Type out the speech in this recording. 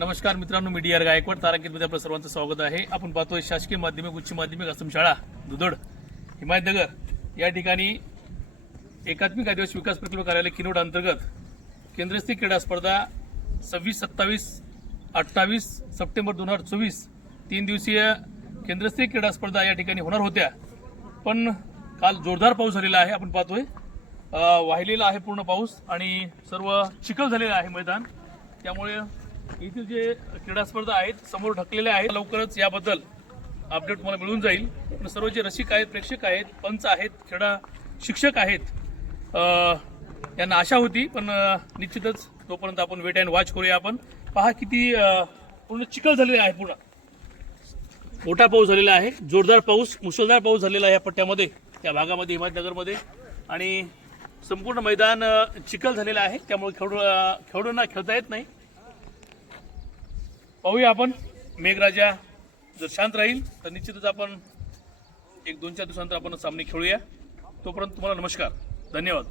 नमस्कार मित्रांनो मीडिया गायकवाड तारांकितमध्ये आपलं सर्वांचं स्वागत आहे. आपण पाहतोय शासकीय माध्यमिक उच्च माध्यमिक आश्रमशाळा दुधड हिमायतनगर. या ठिकाणी एकात्मिक आदिवासी विकास प्रकल्प कार्यालय किनोड अंतर्गत केंद्रस्थित क्रीडा स्पर्धा सव्वीस सत्तावीस अठ्ठावीस सप्टेंबर दोन हजार चोवीस तीन दिवसीय केंद्रस्थित क्रीडा स्पर्धा या ठिकाणी होणार होत्या. पण काल जोरदार पाऊस झालेला आहे आपण पाहतोय. वाहिलेला आहे पूर्ण पाऊस आणि सर्व चिखल झालेलं आहे मैदान. त्यामुळे येथील जे क्रीडा स्पर्धा आहेत समोर ढकलेल्या आहेत. लवकरच याबद्दल अपडेट तुम्हाला मिळून जाईल. पण सर्व जे रसिक आहेत प्रेक्षक आहेत पंच आहेत क्रीडा शिक्षक आहेत यांना आशा होती पण निश्चितच तोपर्यंत आपण वेट अँड वॉच करूया आपण. पहा किती पूर्ण चिखल झालेला आहे पूर्ण. मोठा पाऊस झालेला आहे. जोरदार पाऊस मुसळधार पाऊस झालेला आहे या पट्ट्यामध्ये या भागामध्ये हिमायतनगरमध्ये आणि संपूर्ण मैदान चिखल झालेलं आहे. त्यामुळे खेळू खेळूंना खेळता येत नाही. पाहूया आपण. मेघराजा जर शांत राहील तर निश्चितच आपण एक दोन चार दिवसानंतर आपण सामने खेळूया. तोपर्यंत तुम्हाला नमस्कार. धन्यवाद.